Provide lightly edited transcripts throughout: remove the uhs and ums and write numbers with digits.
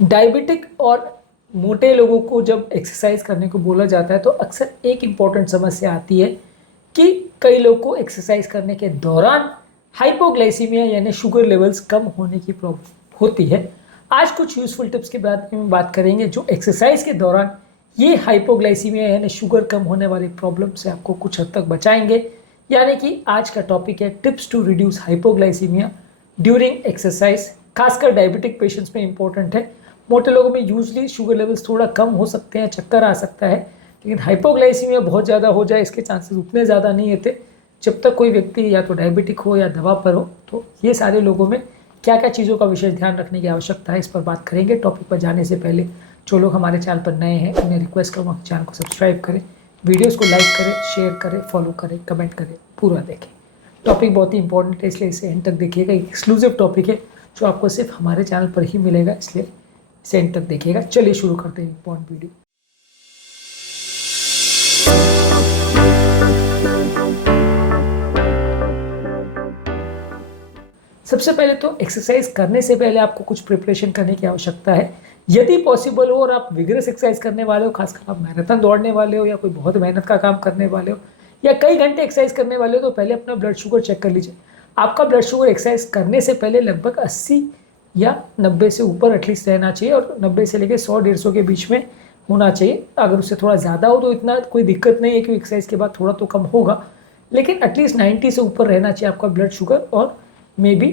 Diabetic और मोटे लोगों को जब एक्सरसाइज करने को बोला जाता है तो अक्सर एक इम्पॉर्टेंट समस्या आती है कि कई लोग को एक्सरसाइज करने के दौरान हाइपोग्लाइसीमिया यानी शुगर लेवल्स कम होने की प्रॉब्लम होती है। आज कुछ यूजफुल टिप्स के बारे में बात करेंगे जो एक्सरसाइज के दौरान ये हाइपोग्लाइसीमिया यानी शुगर कम होने वाली प्रॉब्लम से आपको कुछ हद तक बचाएंगे। यानी कि आज का टॉपिक है tips to reduce hypoglycaemia during exercise. खासकर डायबिटिक पेशेंट्स में इंपॉर्टेंट है। मोटे लोगों में यूजली शुगर लेवल्स थोड़ा कम हो सकते हैं, चक्कर आ सकता है, लेकिन हाइपोग्लाइसीमिया बहुत ज़्यादा हो जाए इसके चांसेस उतने ज़्यादा नहीं होते जब तक कोई व्यक्ति या तो डायबिटिक हो या दवा पर हो। तो ये सारे लोगों में क्या क्या चीज़ों का विशेष ध्यान रखने की आवश्यकता है, इस पर बात करेंगे। टॉपिक पर जाने से पहले जो लोग हमारे चैनल पर नए हैं उन्हें रिक्वेस्ट करूँगा चैनल को सब्सक्राइब करें, वीडियोस को लाइक करें, शेयर करें, फॉलो करें, कमेंट करें, पूरा देखें। टॉपिक बहुत ही इंपॉर्टेंट है इसलिए इसे एंड तक देखिएगा। एक एक्सक्लूसिव टॉपिक है जो आपको सिर्फ हमारे चैनल पर ही मिलेगा, इसलिए इसे एंड तक देखिएगा। चलिए शुरू करते हैं इंपॉर्टेंट वीडियो। सबसे पहले तो एक्सरसाइज करने से पहले आपको कुछ प्रिपरेशन करने की आवश्यकता है। यदि पॉसिबल हो और आप विगरस एक्सरसाइज करने वाले हो, खासकर आप मैराथन दौड़ने वाले हो या कोई बहुत मेहनत का काम करने वाले हो या कई घंटे एक्सरसाइज करने वाले हो, तो पहले अपना ब्लड शुगर चेक कर लीजिए। आपका ब्लड शुगर एक्सरसाइज करने से पहले लगभग 80 या 90 से ऊपर एटलीस्ट रहना चाहिए और 90 से लेकर 100-150 के बीच में होना चाहिए। अगर उससे थोड़ा ज़्यादा हो तो इतना कोई दिक्कत नहीं है कि एक्सरसाइज के बाद थोड़ा तो कम होगा, लेकिन एटलीस्ट 90 से ऊपर रहना चाहिए आपका ब्लड शुगर, और मे बी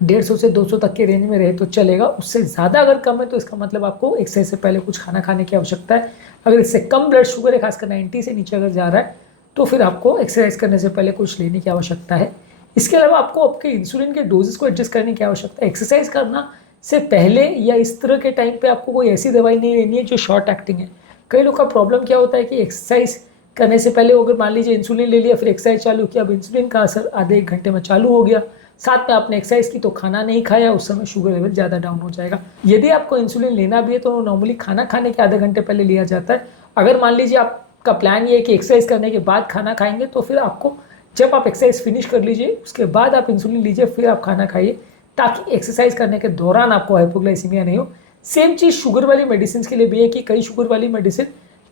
150 से 200 तक के रेंज में रहे तो चलेगा। उससे ज़्यादा अगर कम है तो इसका मतलब आपको एक्सरसाइज से पहले कुछ खाना खाने की आवश्यकता है। अगर इससे कम ब्लड शुगर है, खासकर 90 से नीचे अगर जा रहा है, तो फिर आपको एक्सरसाइज करने से पहले कुछ लेने की आवश्यकता है। इसके अलावा आपको आपके इंसुलिन के डोजेस को एडजस्ट करने की आवश्यकता है। एक्सरसाइज करना से पहले या इस तरह के टाइम पे आपको कोई ऐसी दवाई नहीं लेनी है जो शॉर्ट एक्टिंग है। कई लोग का प्रॉब्लम क्या होता है कि एक्सरसाइज करने से पहले अगर मान लीजिए इंसुलिन ले लिया, फिर एक्सरसाइज चालू किया, अब इंसुलिन का असर आधे एक घंटे में चालू हो गया, साथ में आपने एक्सरसाइज की तो खाना नहीं खाया, उस समय शुगर लेवल ज़्यादा डाउन हो जाएगा। यदि आपको इंसुलिन लेना भी है तो नॉर्मली खाना खाने के आधे घंटे पहले लिया जाता है। अगर मान लीजिए आपका प्लान ये है कि एक्सरसाइज करने के बाद खाना खाएंगे, तो फिर आपको जब आप एक्सरसाइज फिनिश कर लीजिए उसके बाद आप इंसुलिन लीजिए, फिर आप खाना खाइए, ताकि एक्सरसाइज करने के दौरान आपको हाइपोग्लाइसीमिया नहीं हो। सेम चीज़ शुगर वाली मेडिसिन के लिए भी है कि कई शुगर वाली मेडिसिन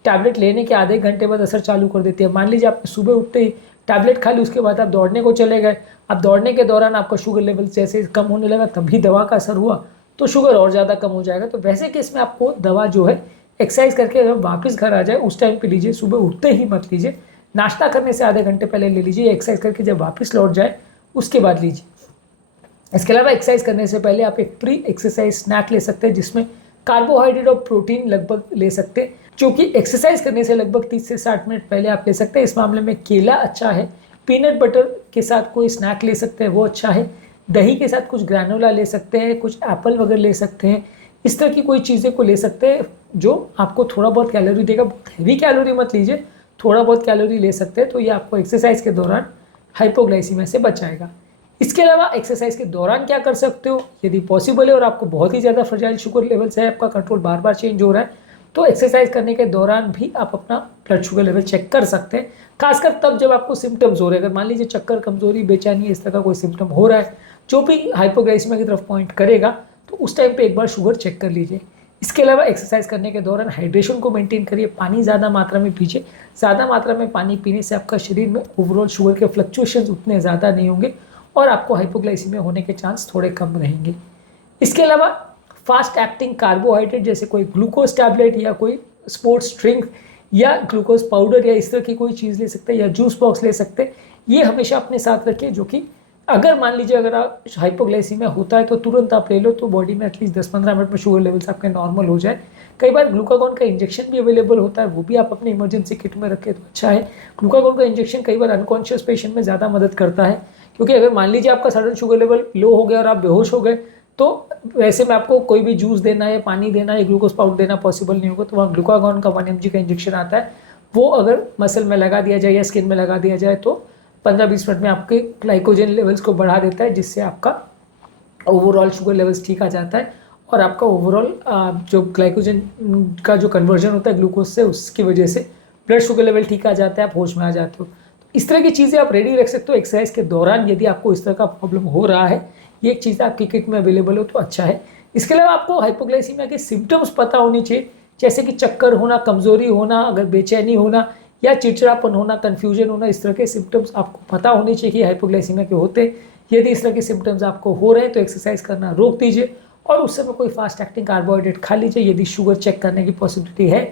टैबलेट लेने के आधे घंटे बाद असर चालू कर देती है। मान लीजिए आपने सुबह उठते ही टैबलेट खा ली, उसके बाद आप दौड़ने को चले गए, अब दौड़ने के दौरान आपका शुगर लेवल जैसे कम होने लगा तभी दवा का असर हुआ तो शुगर और ज़्यादा कम हो जाएगा। तो वैसे केस में आपको दवा जो है एक्सरसाइज करके अगर वापस घर आ जाए उस टाइम पे लीजिए, सुबह उठते ही मत लीजिए, नाश्ता करने से आधे घंटे पहले ले लीजिए, एक्सरसाइज करके जब वापस लौट जाए उसके बाद लीजिए। इसके अलावा एक्सरसाइज करने से पहले आप एक प्री एक्सरसाइज स्नैक ले सकते हैं जिसमें कार्बोहाइड्रेट और प्रोटीन लगभग ले सकते हैं, जो कि एक्सरसाइज करने से लगभग 30 से 60 मिनट पहले आप ले सकते हैं। इस मामले में केला अच्छा है, पीनट बटर के साथ कोई स्नैक ले सकते हैं वो अच्छा है, दही के साथ कुछ ग्रैनोला ले सकते हैं, कुछ एप्पल वगैरह ले सकते हैं। इस तरह की कोई चीज़ें को ले सकते हैं जो आपको थोड़ा बहुत कैलोरी देगा। बहुत हैवी कैलोरी मत लीजिए, थोड़ा बहुत कैलोरी ले सकते हैं, तो ये आपको एक्सरसाइज के दौरान हाइपोग्लाइसीमिया से बचाएगा। इसके अलावा एक्सरसाइज के दौरान क्या कर सकते हो, यदि पॉसिबल है और आपको बहुत ही ज़्यादा फ्रजाइल शुगर लेवल्स है, आपका कंट्रोल बार बार चेंज हो रहा है, तो एक्सरसाइज करने के दौरान भी आप अपना ब्लड शुगर लेवल चेक कर सकते हैं। खासकर तब जब आपको सिम्टम्स हो रहे हैं, अगर मान लीजिए चक्कर, कमजोरी, बेचैनी, इस तरह का कोई सिम्टम हो रहा है जो भी हाइपोग्लाइसीमिया की तरफ पॉइंट करेगा, तो उस टाइम पे एक बार शुगर चेक कर लीजिए। इसके अलावा एक्सरसाइज करने के दौरान हाइड्रेशन को मेंटेन करिए, पानी ज़्यादा मात्रा में पीजिए। ज़्यादा मात्रा में पानी पीने से आपका शरीर में ओवरऑल शुगर के फ्लक्चुएशंस उतने ज़्यादा नहीं होंगे और आपको हाइपोग्लाइसीमिया होने के चांस थोड़े कम रहेंगे। इसके अलावा फास्ट एक्टिंग कार्बोहाइड्रेट जैसे कोई ग्लूकोज टैबलेट या कोई स्पोर्ट्स ड्रिंक या ग्लूकोज पाउडर या इस तरह की कोई चीज़ ले सकते हैं या जूस बॉक्स ले सकते हैं। ये हमेशा अपने साथ रखिए, जो कि अगर मान लीजिए अगर आप हाइपोग्लाइसीमिया होता है तो तुरंत आप ले लो, तो बॉडी में एटलीस्ट 10-15 मिनट में शुगर लेवल्स आपके नॉर्मल हो जाए। कई बार ग्लूकागॉन का इंजेक्शन भी अवेलेबल होता है, वो भी आप अपने इमरजेंसी किट में रखें तो अच्छा है। ग्लूकागॉन का इंजेक्शन कई बार अनकॉन्शियस पेशेंट में ज़्यादा मदद करता है, क्योंकि अगर मान लीजिए आपका सडन शुगर लेवल लो हो गया और आप बेहोश हो गए, तो वैसे में आपको कोई भी जूस देना या पानी देना या ग्लूकोज पाउडर देना पॉसिबल नहीं होगा। तो वहाँ ग्लूकागॉन का 1 mg का इंजेक्शन आता है, वो अगर मसल में लगा दिया जाए या स्किन में लगा दिया जाए तो 15-20 मिनट में आपके ग्लाइकोजन लेवल्स को बढ़ा देता है, जिससे आपका ओवरऑल शुगर लेवल्स ठीक आ जाता है और आपका ओवरऑल जो ग्लाइकोजन का जो कन्वर्जन होता है ग्लूकोज से, उसकी वजह से ब्लड शुगर लेवल ठीक आ जाता है, आप होश में आ जाते हो। तो इस तरह की चीज़ें आप रेडी रख सकते हो एक्सरसाइज के दौरान। यदि आपको इस तरह का प्रॉब्लम हो रहा है, ये एक चीज़ आपकी किट में अवेलेबल हो तो अच्छा है। इसके अलावा आपको हाइपोग्लाइसीमिया के सिम्टम्स पता होने चाहिए, जैसे कि चक्कर होना, कमजोरी होना, अगर बेचैनी होना या चिड़चिड़ापन होना, कन्फ्यूजन होना, इस तरह के सिम्टम्स आपको पता होने चाहिए कि हाइपोग्लाइसीमिया के होते हैं। यदि इस तरह के सिम्टम्स आपको हो रहे हैं तो एक्सरसाइज करना रोक दीजिए और उस समय कोई फास्ट एक्टिंग कार्बोहाइड्रेट खा लीजिए। यदि शुगर चेक करने की पॉसिबिलिटी है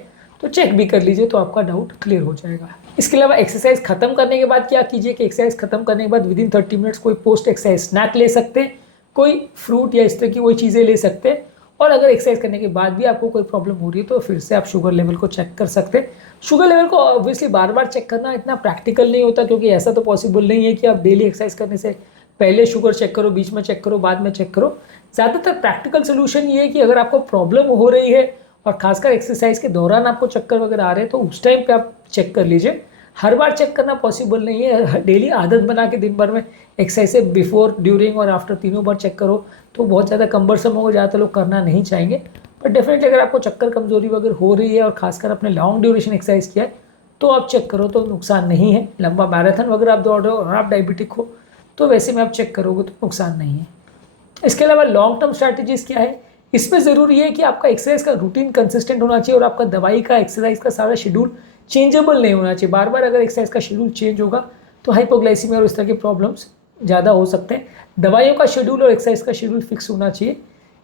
तो चेक भी कर लीजिए, तो आपका डाउट क्लियर हो जाएगा। इसके अलावा एक्सरसाइज खत्म करने के बाद क्या कीजिए कि एक्सरसाइज खत्म करने के बाद विदिन 30 मिनट्स कोई पोस्ट एक्सरसाइज स्नैक ले सकते हैं, कोई फ्रूट या इस तरह की कोई चीज़ें ले सकते हैं। और अगर एक्सरसाइज करने के बाद भी आपको कोई प्रॉब्लम हो रही है तो फिर से आप शुगर लेवल को चेक कर सकते हैं। शुगर लेवल को ऑब्वियसली बार बार चेक करना इतना प्रैक्टिकल नहीं होता, क्योंकि ऐसा तो पॉसिबल नहीं है कि आप डेली एक्सरसाइज करने से पहले शुगर चेक करो, बीच में चेक करो, बाद में चेक करो। ज़्यादातर प्रैक्टिकल सोल्यूशन ये है कि अगर आपको प्रॉब्लम हो रही है और खासकर एक्सरसाइज के दौरान आपको चक्कर वगैरह आ रहे हैं तो उस टाइम पे आप चेक कर लीजिए। हर बार चेक करना पॉसिबल नहीं है। डेली आदत बना के दिन भर में एक्सरसाइज से बिफोर, ड्यूरिंग और आफ्टर तीनों बार चेक करो तो बहुत ज़्यादा कम्बरसम होगा, ज़्यादातर लोग करना नहीं चाहेंगे। पर डेफिनेटली अगर आपको चक्कर, कमजोरी वगैरह हो रही है और खासकर अपने लॉन्ग ड्यूरेशन एक्सरसाइज किया है तो आप चेक करो, तो नुकसान नहीं है। लंबा मैराथन वगैरह आप दौड़ रहे हो और आप डायबिटिक हो तो वैसे में आप चेक करोगे तो नुकसान नहीं है। इसके अलावा लॉन्ग टर्म स्ट्रैटेजीज क्या है, इसमें ज़रूरी है कि आपका एक्सरसाइज का रूटीन कंसिस्टेंट होना चाहिए और आपका दवाई का, एक्सरसाइज का सारा शेड्यूल चेंजेबल नहीं होना चाहिए। बार बार अगर एक्सरसाइज का शेड्यूल चेंज होगा तो हाइपोग्लाइसीमिया और इस तरह के प्रॉब्लम्स ज़्यादा हो सकते हैं। दवाइयों का शेड्यूल और एक्सरसाइज का शेड्यूल फिक्स होना चाहिए।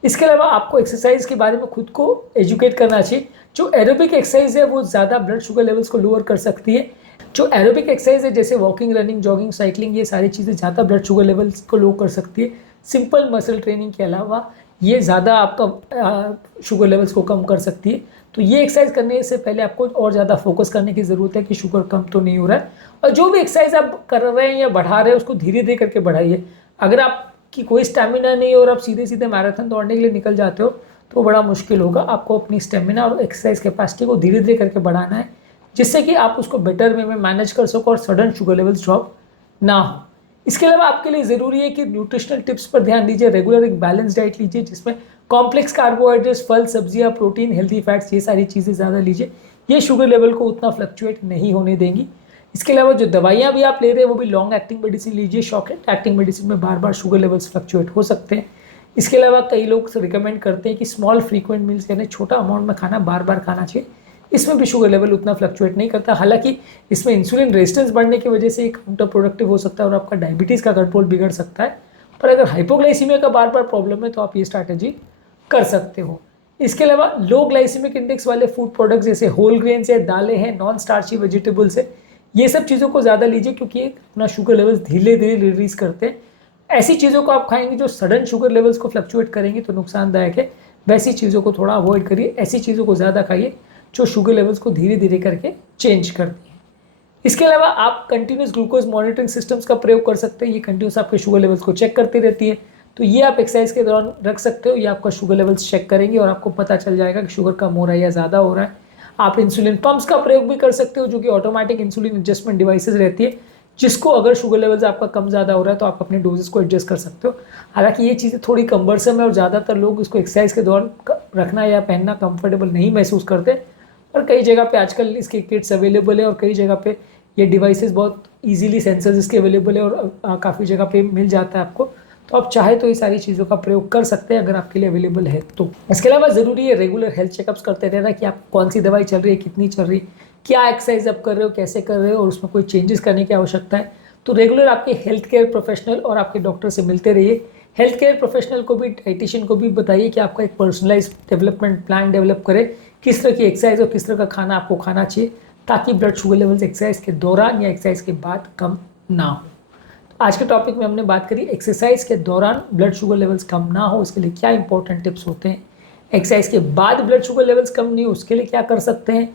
इसके अलावा आपको एक्सरसाइज के बारे में खुद को एजुकेट करना चाहिए। जो एरोबिक एक्सरसाइज है वो ज़्यादा ब्लड शुगर लेवल्स को लोअर कर सकती है। जो एरोबिक एक्सरसाइज है जैसे वॉकिंग, रनिंग, जॉगिंग, साइकिलिंग, ये सारी चीज़ें ज़्यादा ब्लड शुगर लेवल्स को लो कर सकती है। सिंपल मसल ट्रेनिंग के अलावा ये ज़्यादा आपका शुगर लेवल्स को कम कर सकती है। तो ये एक्सरसाइज करने से पहले आपको और ज़्यादा फोकस करने की ज़रूरत है कि शुगर कम तो नहीं हो रहा है। और जो भी एक्सरसाइज आप कर रहे हैं या बढ़ा रहे हैं उसको धीरे धीरे करके बढ़ाइए। अगर आपकी कोई स्टेमिना नहीं है और आप सीधे सीधे मैराथन दौड़ने के लिए निकल जाते हो तो बड़ा मुश्किल होगा। आपको अपनी स्टेमिना और एक्सरसाइज कैपेसिटी को धीरे धीरे करके बढ़ाना है, जिससे कि आप उसको बेटर वे में मैनेज कर सको और सडन शुगर लेवल्स ड्रॉप ना हो। इसके अलावा आपके लिए ज़रूरी है कि न्यूट्रिशनल टिप्स पर ध्यान दीजिए। रेगुलर एक बैलेंस डाइट लीजिए जिसमें कॉम्प्लेक्स कार्बोहाइड्रेट्स, फल, सब्जियां, प्रोटीन, हेल्दी फैट्स, ये सारी चीज़ें ज़्यादा लीजिए। ये शुगर लेवल को उतना फ्लक्चुएट नहीं होने देंगी। इसके अलावा जो दवाइयाँ भी आप ले रहे हैं वो भी लॉन्ग एक्टिंग मेडिसिन लीजिए। शॉर्ट एक्टिंग मेडिसिन में बार बार शुगर लेवल्स फ्लक्चुएट हो सकते हैं। इसके अलावा कई लोग रिकमेंड करते हैं कि स्मॉल फ्रीक्वेंट मील्स, यानी छोटा अमाउंट में खाना बार बार खाना चाहिए। इसमें भी शुगर लेवल उतना फ्लक्चुएट नहीं करता। हालांकि इसमें इंसुलिन रेजिस्टेंस बढ़ने की वजह से काउंटर प्रोडक्टिव हो सकता है और आपका डायबिटीज़ का कंट्रोल बिगड़ सकता है। पर अगर हाइपोग्लाइसीमिया का बार बार प्रॉब्लम है तो आप ये स्ट्रैटेजी कर सकते हो। इसके अलावा लो ग्लाइसेमिक इंडेक्स वाले फूड प्रोडक्ट्स जैसे होल ग्रेन्स है, दालें हैं, नॉन स्टार्ची वेजिटेबल्स है, ये सब चीज़ों को ज़्यादा लीजिए क्योंकि ये अपना शुगर लेवल्स धीरे धीरे रिलीज करते हैं। ऐसी चीज़ों को आप खाएंगे जो सडन शुगर लेवल्स को फ्लक्चुएट करेंगे तो नुकसानदायक है। वैसी चीज़ों को थोड़ा अवॉइड करिए, ऐसी चीज़ों को ज़्यादा खाइए जो शुगर लेवल्स को धीरे धीरे करके चेंज करती है। इसके अलावा आप कंटिन्यूस ग्लूकोज मॉनिटरिंग सिस्टम्स का प्रयोग कर सकते हैं। ये कंटिन्यूस आपके शुगर लेवल्स को चेक करती रहती है, तो ये आप एक्सरसाइज के दौरान रख सकते हो। ये आपका शुगर लेवल्स चेक करेंगे और आपको पता चल जाएगा कि शुगर कम हो रहा है या ज़्यादा हो रहा है। आप इंसुलिन पंप्स का प्रयोग भी कर सकते हो, जो कि ऑटोमेटिक इंसुलिन एडजस्टमेंट डिवाइसेस रहती है, जिसको अगर शुगर लेवल्स आपका कम ज़्यादा हो रहा है तो आप अपने डोजेस को एडजस्ट कर सकते हो। हालांकि ये चीज़ें थोड़ी कम्बरसम है और ज़्यादातर लोग इसको एक्सरसाइज के दौरान रखना या पहनना कंफर्टेबल नहीं महसूस करते। और कई जगह पे आजकल इसके किट्स अवेलेबल है और कई जगह पे ये डिवाइसेस बहुत इजीली सेंसर्स इसके अवेलेबल है और काफ़ी जगह पे मिल जाता है आपको। तो आप चाहे तो ये सारी चीज़ों का प्रयोग कर सकते हैं अगर आपके लिए अवेलेबल है तो। इसके अलावा ज़रूरी है रेगुलर हेल्थ चेकअप्स करते रहना कि आप कौन सी दवाई चल रही है, कितनी चल रही है, क्या एक्सरसाइज आप कर रहे हो, कैसे कर रहे हो और उसमें कोई चेंजेस करने की आवश्यकता है। तो रेगुलर आपके हेल्थ केयर प्रोफेशनल और आपके डॉक्टर से मिलते रहिए। हेल्थ केयर प्रोफेशनल को भी, डाइटिशियन को भी बताइए कि आपका एक पर्सनलाइज डेवलपमेंट प्लान डेवलप करे, किस तरह की एक्सरसाइज और किस तरह का खाना आपको खाना चाहिए ताकि ब्लड शुगर लेवल्स एक्सरसाइज के दौरान या एक्सरसाइज के बाद कम ना हो। आज के टॉपिक में हमने बात करी एक्सरसाइज के दौरान ब्लड शुगर लेवल्स कम ना हो उसके लिए क्या इंपॉर्टेंट टिप्स होते हैं, एक्सरसाइज के बाद ब्लड शुगर लेवल्स कम नहीं हो उसके लिए क्या कर सकते हैं,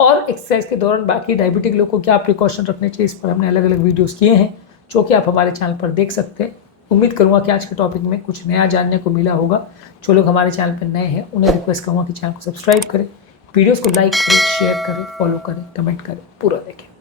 और एक्सरसाइज के दौरान बाकी डायबिटिक लोगों को क्या प्रिकॉशन रखने चाहिए। इस पर हमने अलग अलग वीडियोस किए हैं जो कि आप हमारे चैनल पर देख सकते हैं। उम्मीद करूँगा कि आज के टॉपिक में कुछ नया जानने को मिला होगा। जो लोग हमारे चैनल पर नए हैं उन्हें रिक्वेस्ट करूँगा कि चैनल को सब्सक्राइब करें, वीडियोज़ को लाइक करें, शेयर करें, फॉलो करें, कमेंट करें, पूरा देखें।